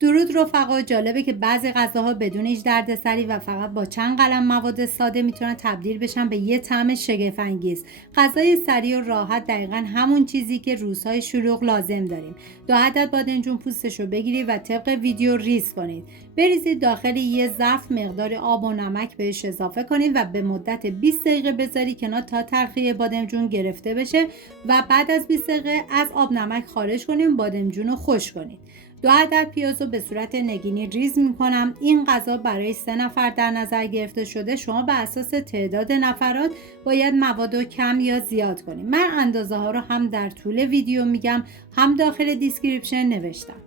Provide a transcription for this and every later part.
درود رفقا. جالبه که بعضی غذاها بدون هیچ دردسری و فقط با چند قلم مواد ساده میتونن تبدیل بشن به یه طعم شگفت‌انگیز. غذای سریع و راحت دقیقاً همون چیزی که روزهای شلوغ لازم داریم. 2 عدد بادمجون پوستش رو بگیرید و طبق ویدیو ریز کنید. بریزید داخل یه ظرف، مقدار آب و نمک بهش اضافه کنید و به مدت 20 دقیقه بذارید کنار تا ترخی بادمجون گرفته بشه و بعد از 20 دقیقه از آب نمک خارج کنید. بادمجون رو خشک کنید. 2 عدد پیاز رو به صورت نگینی ریز میکنم. این غذا برای 3 نفر در نظر گرفته شده. شما به اساس تعداد نفرات باید مواد رو کم یا زیاد کنید. من اندازه ها رو هم در طول ویدیو میگم، هم داخل دیسکریپشن نوشتم.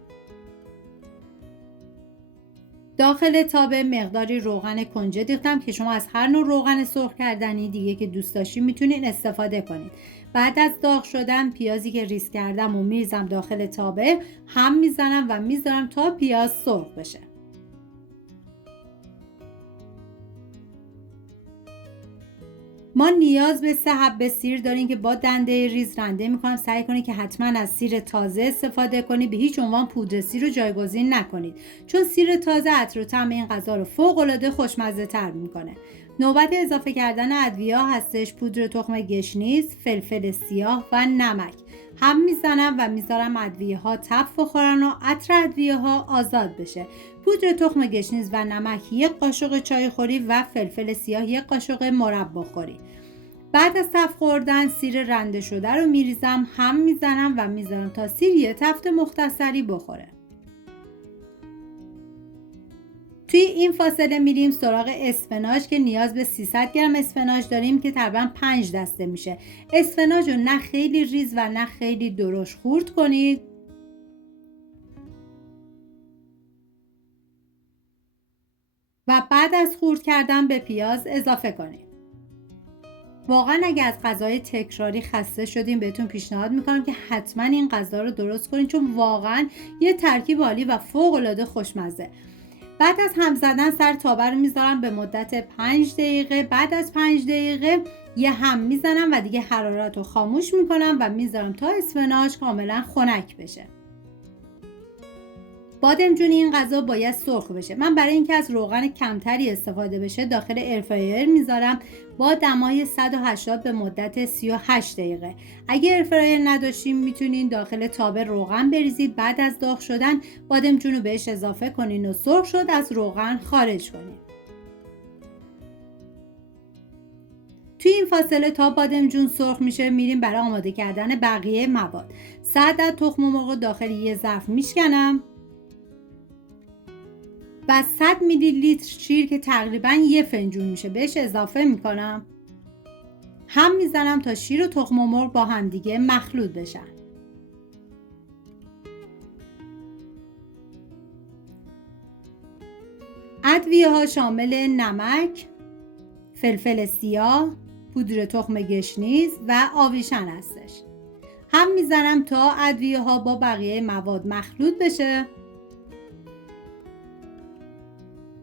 داخل تابه مقداری روغن کنجد ریختم که شما از هر نوع روغن سرخ کردنی دیگه که دوست داشتید میتونید استفاده کنید. بعد از داغ شدن پیازی که ریز کردم و میریزم داخل تابه، هم میزنم و میذارم تا پیاز سرخ بشه. ما نیاز به 3 حبه سیر داریم که با دنده ریز رنده میکنم. سعی کنید که حتما از سیر تازه استفاده کنید. به هیچ عنوان پودر سیر رو جایگزین نکنید، چون سیر تازه عطر و طعم این غذا رو فوق العاده خوشمزه تر میکنه. نوبت اضافه کردن ادویه‌ها هستش. پودر تخم گشنیز، فلفل سیاه و نمک. هم میزنم و میذارم ادویه‌ها تف بخورن و عطر ادویه‌ها آزاد بشه. پودر تخم گشنیز و نمک 1 قاشق چای خوری و فلفل سیاه 1 قاشق مربا خوری. بعد از تف خوردن سیر رنده شده رو میریزم، هم میزنم و میذارم تا سیر یه تفت مختصری بخوره. توی این فاصله میریم سراغ اسفناج که نیاز به 300 گرم اسفناج داریم که تقریبا 5 دسته میشه. اسفناج رو نه خیلی ریز و نه خیلی درشت خورد کنید. و بعد از خورد کردن به پیاز اضافه کنید. واقعا اگه از غذای تکراری خسته شدیم بهتون پیشنهاد میکنم که حتما این غذا رو درست کنید، چون واقعا یه ترکیب عالی و فوق العاده خوشمزه. بعد از هم زدن سر تابه رو میذارم به مدت 5 دقیقه. بعد از 5 دقیقه یه هم میزنم و دیگه حرارت رو خاموش میکنم و میذارم تا اسفناج کاملا خنک بشه. بادمجون این غذا باید سرخ بشه. من برای اینکه از روغن کمتری استفاده بشه داخل ایرفرایر میذارم با دمای 180 به مدت 38 دقیقه. اگه ایرفرایر نداشتین میتونین داخل تابه روغن بریزید. بعد از داغ شدن بادمجون رو بهش اضافه کنین و سرخ شد از روغن خارج کنین. توی این فاصله تا بادمجون سرخ میشه میریم برای آماده کردن بقیه مواد. 100 عدد تخم مرغ داخل یه ظرف میشکنم و 100 میلی لیتر شیر که تقریبا 1 فنجون میشه بهش اضافه میکنم. هم میزنم تا شیر و تخم مرغ با هم دیگه مخلوط بشن. ادویه ها شامل نمک، فلفل سیاه، پودر تخم گشنیز و آویشن هستش. هم میزنم تا ادویه ها با بقیه مواد مخلوط بشه.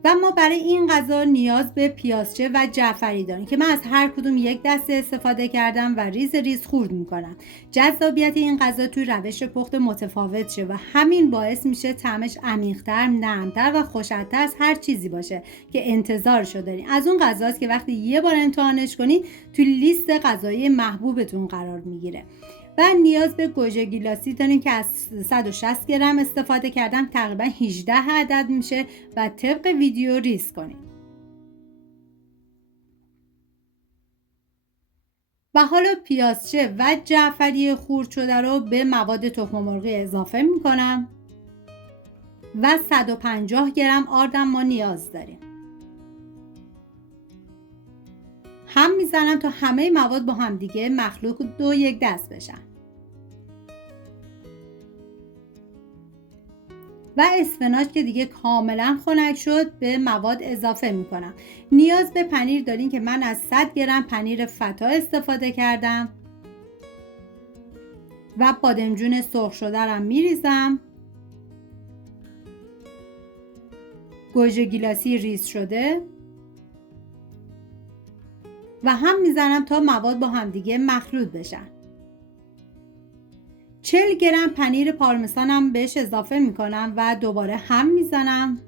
و ما برای این غذا نیاز به پیازچه و جعفری داریم که من از هر کدوم 1 دسته استفاده کردم و ریز ریز خورد میکنم. جذابیت این غذا توی روش پخت متفاوت شه و همین باعث میشه طعمش عمیق‌تر، نرم‌تر و خوش‌تر از هر چیزی باشه که انتظارشو دارین. از اون غذاست که وقتی یه بار امتحانش کنید توی لیست غذایی محبوبتون قرار میگیره. و نیاز به گوجه گیلاسی داریم که از 160 گرم استفاده کردم، تقریبا 18 عدد میشه و طبق ویدیو ریز کنید. و حالا پیازچه و جعفری خورد شده رو به مواد تخم مرغی اضافه میکنم و 150 گرم آردم ما نیاز داریم. هم میزنم تا همه مواد با هم دیگه مخلوط و 1 دست بشن. و اسفناج که دیگه کاملا خنک شد به مواد اضافه میکنم. نیاز به پنیر دارین که من از 100 گرم پنیر فتا استفاده کردم و بادمجون سرخ شده رو میریزم. گوجه گیلاسی ریز شده و هم میزنم تا مواد با هم دیگه مخلوط بشن. 40 گرم پنیر پارمسانم بهش اضافه میکنم و دوباره هم میزنم.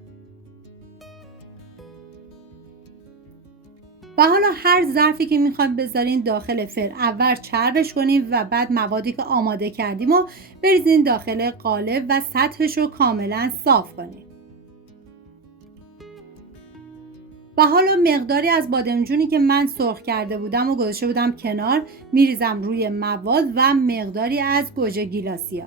و حالا هر ظرفی که میخواید بذارین داخل فر اول چربش کنین و بعد موادی که آماده کردیم و بریزین داخل قالب و سطحش رو کاملا صاف کنین. و حالا مقداری از بادمجونی که من سرخ کرده بودم و گذاشته بودم کنار میریزم روی مواد و مقداری از گوجه گیلاسیا.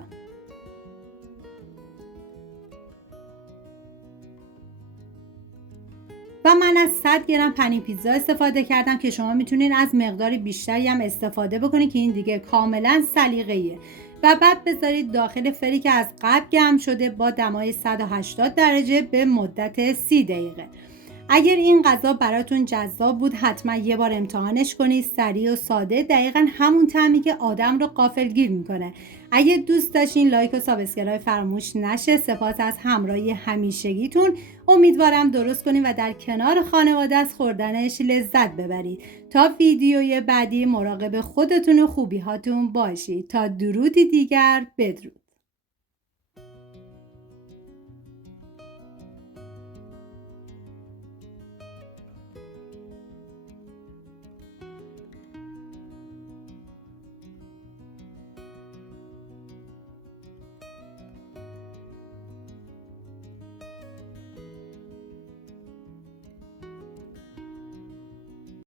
و من از 100 گرم پنیر پیتزا استفاده کردم که شما میتونین از مقداری بیشتری هم استفاده بکنید که این دیگه کاملا سلیقه‌ایه. و بعد بذارید داخل فری که از قبل گرم شده با دمای 180 درجه به مدت 30 دقیقه. اگر این غذا براتون جذاب بود حتما یه بار امتحانش کنید. سریع و ساده، دقیقا همون طعمی که آدم رو غافلگیر میکنه. اگه دوست داشتین لایک و سابسکرایب فراموش نشه. سپاس از همراهی همیشگیتون. امیدوارم درست کنید و در کنار خانواده از خوردنش لذت ببرید. تا ویدیوی بعدی مراقب خودتون و خوبی هاتون باشید. تا درودی دیگر، بدرود.